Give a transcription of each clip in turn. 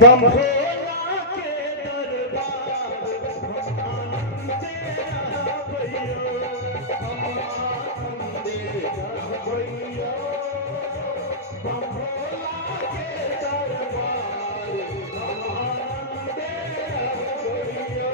बम भोला के दरबार हम आनंदे रहबैयो, हम आनंदे रहबैयो। बम भोला के दरबार हम आनंदे रहबैयो।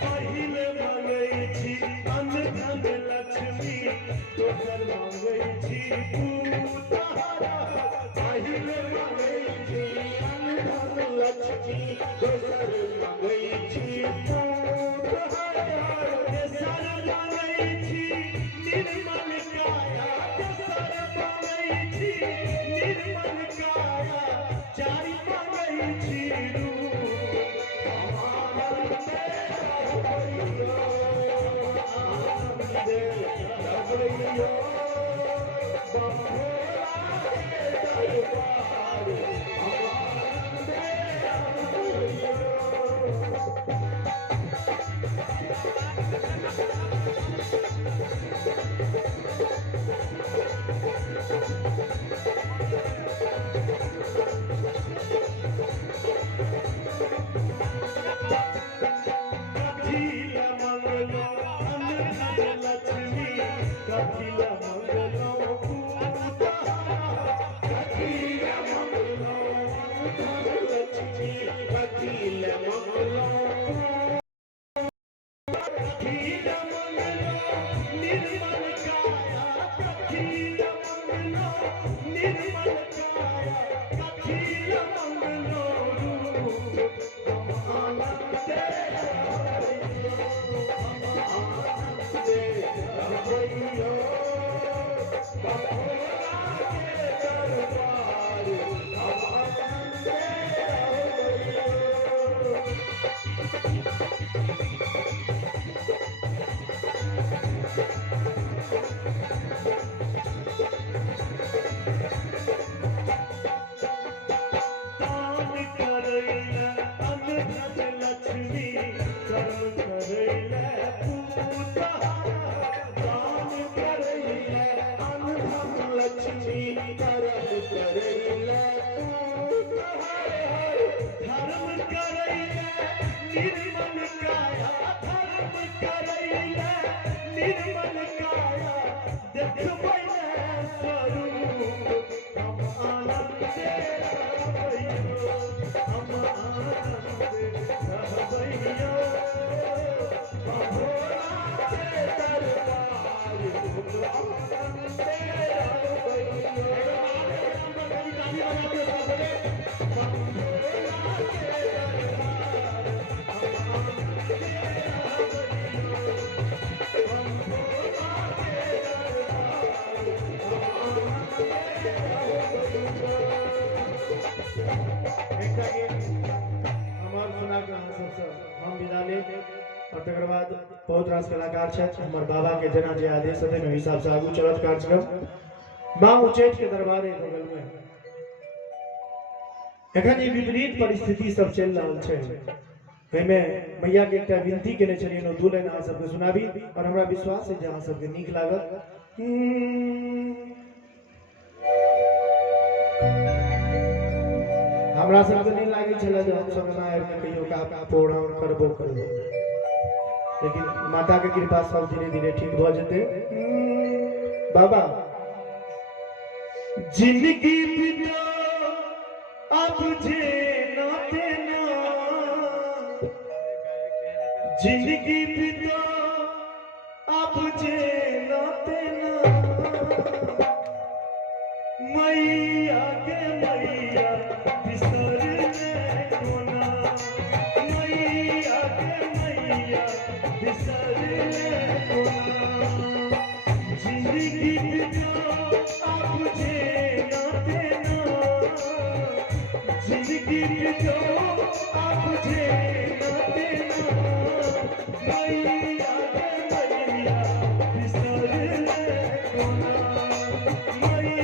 पहिले मंगै छी अन्न धन लक्ष्मी, दोसर मंगै छी पूतहरा। पहिले मंगै छी अन्न धन लक्ष्मी, दोसर मंगै छी पूतहरा। तेसर मंगै छी निर्मल काया, तेसर मंगै छी निर्मल काया। चारि मंगै छी बहुत रास कलाकार छथि हमर बाबा के जेना जे आदेश हेतै ओहि हिसाब से आगू चलत कार्यक्रम। माँ उच्चैठ के दरबार बगल में एखन जे विपरीत परिस्थिति सब चलि रहल छै, ओहिमे मैया के एकटा विनती केने छलियनि, दू लाइन अहाँ सबके सुनाबी और हमरा विश्वास है जे अहाँ सबके नीक लागत। हमरा सबके नहीं लागे छला जे हम सब एना आबि कहियो का प्रोग्राम करबो, लेकिन माता के कृपा सब धीरे धीरे ठीक भ जेते। बाबा जिंदगी बिना अब जे नाते ना, जिंदगी बिना अब जे नाते ना। मैया के मैया बिसरने कोना, मैया के मैया बिसरने कोना। जिंदगी बिना अब जे नाते ना, जिंदगी बिना अब जे नाते ना। मैया के मैया बिसरने कोना, मैया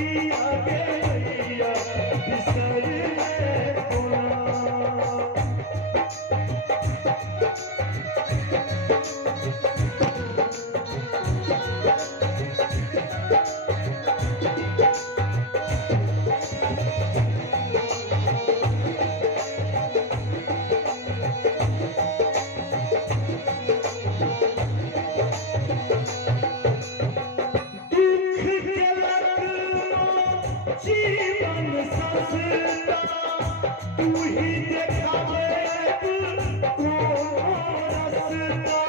ससुरा तू ही देखावे रसता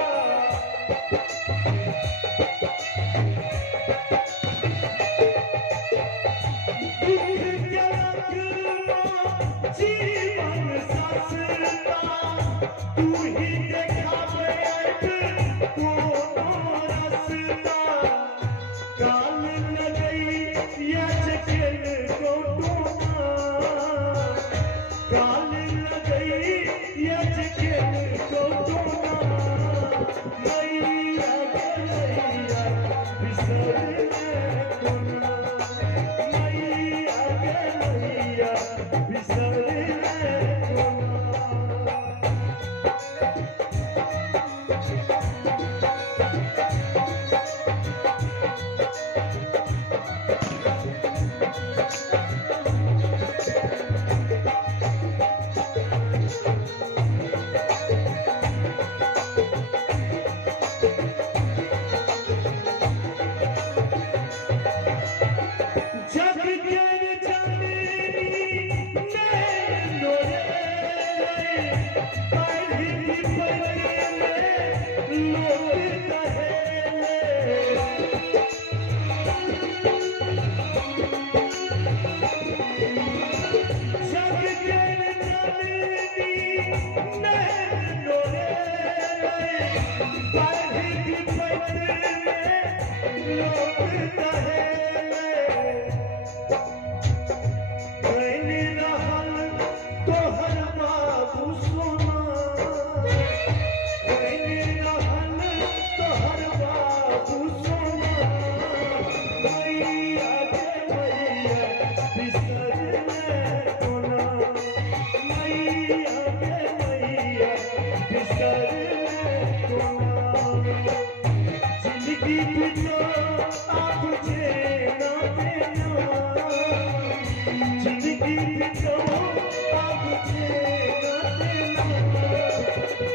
जीवन ससुरा तू ही देखावे रसता काल लगई यजकेल गोटुमा काल लगई यजकेल गोटुमा मैया गलैया बिसरने कोना मैया गलैया बिसरने कोना जग के जननी नैनो रे पढ़ी पढ़ी में लोग कहेले जग के जननी नैनो रे पढ़ी पढ़ी में लोग कहेले कैनी रहल तोहर बाबू सोना कैनी रहल तोहर बाबू सोना मैया गे मैया बिसरने कोना मैया गे मैया बिसरने कोना जिंदगी बिना आप जेना देना जिंदगी बिना आप जेना देना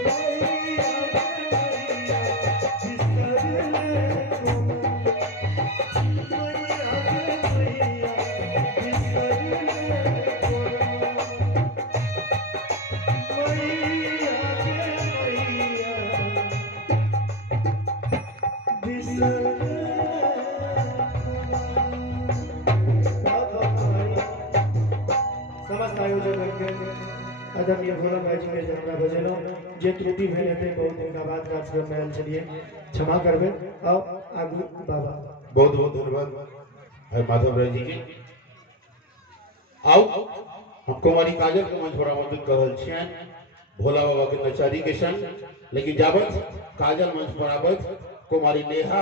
मैया गे मैया बिसरने कोना मैया गे मैया बिसरने कोना मैया गे मैया समस्त आयोजन करके आदरणीय भोला भाई जी के जन्म बजेलो जे त्रुटि भेल हेतै बहुत दिनका बाद कार्यक्रम में आयल छलिए क्षमा करबे और आगू बाबा बहुत बहुत धन्यवाद है माधव राय जी के आओ हम कुमारी काजल के मंच पर आमंत्रित कर रहल छियन भोला बाबा के नचारी के संग लेकिन जाबत काजल मंच पर आबत कुमारी नेहा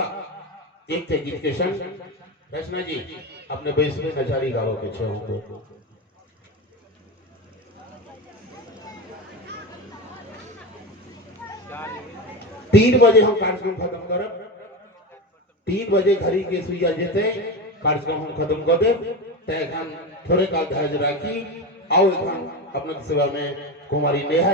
एक थे गीत के संग रचना जी अपने बैस में नचारी गाओ के छे हमको 3 बजे हम कार्यक्रम खत्म करब 3 बजे घड़ी के सुइया जेते कार्यक्रम हम खत्म कर देब ते एखन थोड़े काल धैर्य राखी आओ एखन अपना सेवा में कुमारी नेहा